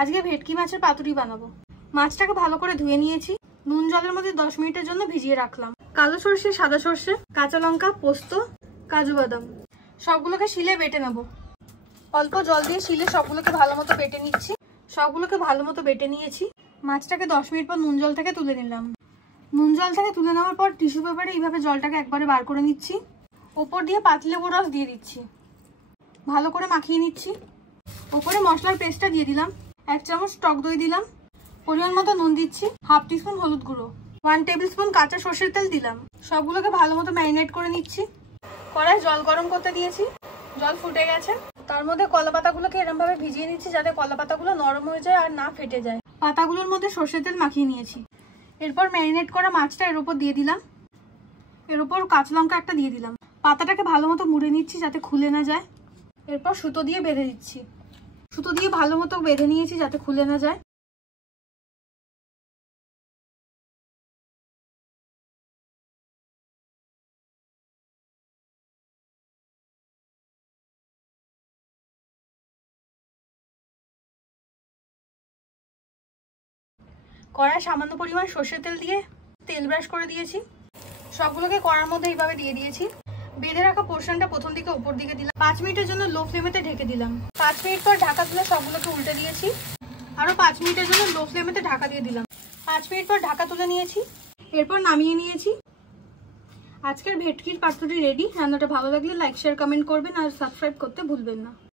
আজকে ভেটকি মাছের পাতুরি বানাবো। মাছটাকে ভালো করে ধুয়ে নিয়েছি, নুন জলের মধ্যে 10 মিনিটের জন্য ভিজিয়ে রাখলাম। কালো সর্ষে, সাদা সর্ষে, কাঁচা লঙ্কা, পোস্ত, কাজু বাদাম সবগুলোকে শিলে বেটে নেব। অল্প জল দিয়ে শিলে সবগুলোকে ভালো মতো বেটে নিচ্ছি। সবগুলোকে ভালো মতো বেটে নিয়েছি। মাছটাকে 10 মিনিট পর নুন জল থেকে তুলে নিলাম। নুন জল থেকে তুলে নেওয়ার পর টিস্যু পেপারে এইভাবে জলটাকে একবারে বার করে নিচ্ছি। ওপর দিয়ে পাতিলেবুর রস দিয়ে দিচ্ছি, ভালো করে মাখিয়ে নিচ্ছি। ওপরে মশলার পেস্টটা দিয়ে দিলাম, 1 চামচ টক দই দিলাম, পরিমাণ মতো নুন দিচ্ছি, হাফ টিস্পুন হলুদ গুঁড়ো, 1 টেবিল স্পুন কাঁচা সর্ষের তেল দিলাম। সবগুলোকে ভালো মতো ম্যারিনেট করে নিচ্ছি। কড়াই জল গরম করতে দিয়েছি, জল ফুটে গেছে। তার মধ্যে কলা পাতাগুলোকে এরকম ভাবে ভিজিয়ে নিচ্ছি যাতে কলা পাতাগুলো নরম হয়ে যায় আর না ফেটে যায়। পাতাগুলোর মধ্যে সর্ষের তেল মাখিয়ে নিয়েছি। এরপর ম্যারিনেট করা মাছটা এর উপর দিয়ে দিলাম। এর উপর কাঁচা লঙ্কা একটা দিয়ে দিলাম। পাতাটাকে ভালো মতো মুড়ে নিচ্ছি যাতে খুলে না যায়। এরপর সুতো দিয়ে বেঁধে দিচ্ছি। সুতো দিয়ে ভালো মতো বেঁধে নিয়েছি যাতে খুলে না যায়। কড়ায় সামান্য পরিমাণ সর্ষের তেল দিয়ে তেল ব্রাশ করে দিয়েছি। সবগুলোকে কড়ার মধ্যে এইভাবে দিয়ে দিয়েছি। বেঁধে রাখা পোর্শনটা প্রথম দিকে উপর দিকে দিলাম। 5 মিনিটের জন্য লো ফ্লেমেতে ঢেকে দিলাম। 5 মিনিট পর ঢাকা তুলে সবগুলোকে উল্টে দিয়েছি। আরো 5 মিনিটের জন্য লো ফ্লেমেতে ঢাকা দিয়ে দিলাম। 5 মিনিট পর ঢাকা তুলে নিয়েছি। এরপর নামিয়ে নিয়েছি। আজকের ভেটকির পাতুরি রেডি। রান্নাটা ভালো লাগলে লাইক, শেয়ার, কমেন্ট করবেন আর সাবস্ক্রাইব করতে ভুলবেন না।